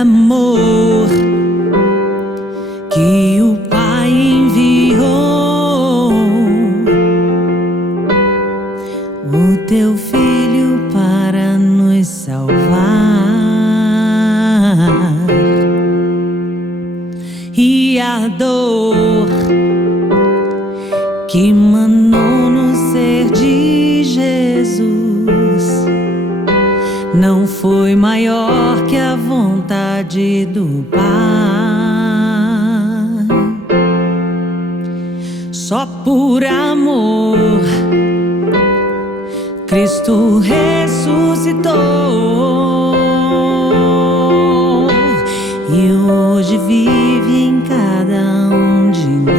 amor que o Pai enviou o teu Filho para nos salvar, e a dor que manou no ser de Jesus não foi maior que a vontade do Pai. Só por amor Cristo ressuscitou e hoje vive em cada um de nós.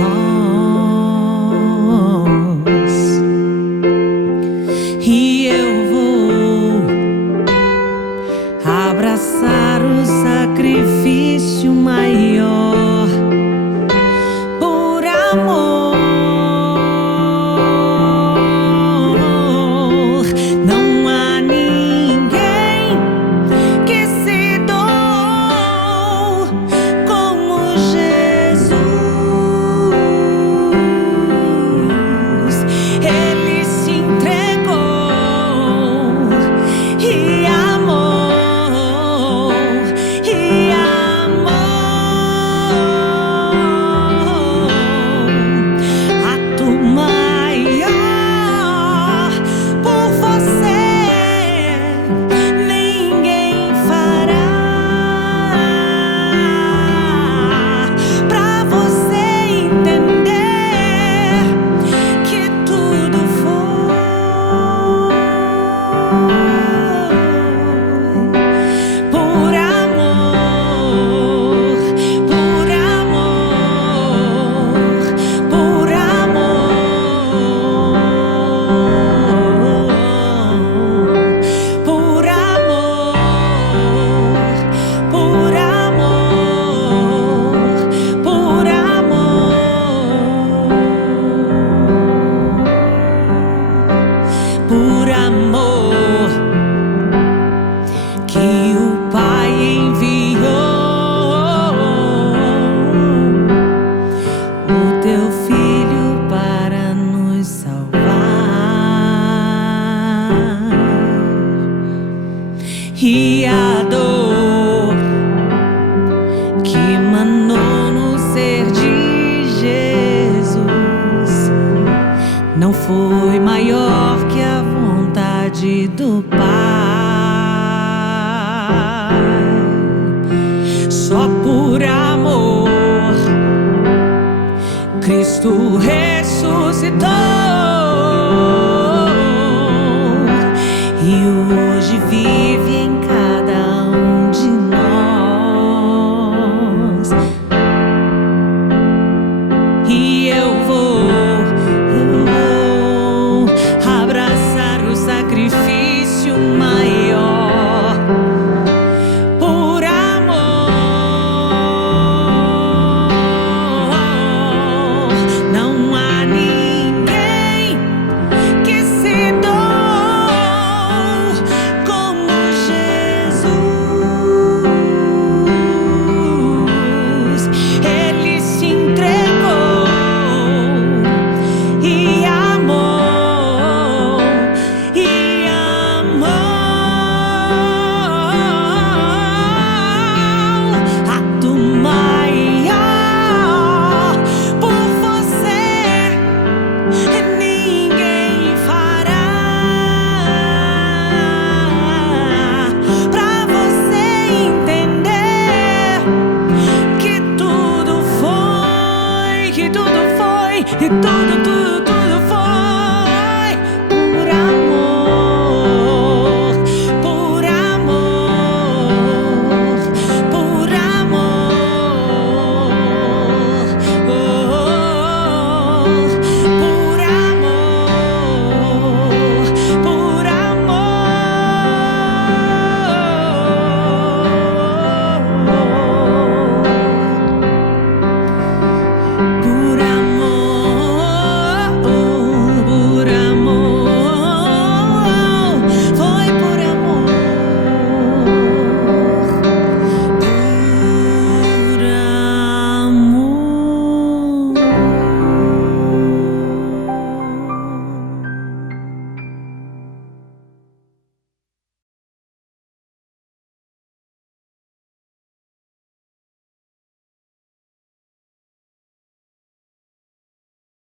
E eu vou abraçar o sacrifício maior por amor. Não há ninguém que se doou como Jesus. Ele se entregou e amou, e amou. Ato maior por você ninguém fará. Pra você entender que tudo foi por amor, por amor, por amor, por amor, por amor, por amor, por amor que o Pai enviou o teu Filho para nos salvar, e a dor que manou no ser de Jesus não foi maior que a vontade do Pai. Só por amor Cristo ressuscitou e hoje vive em cada um de nós.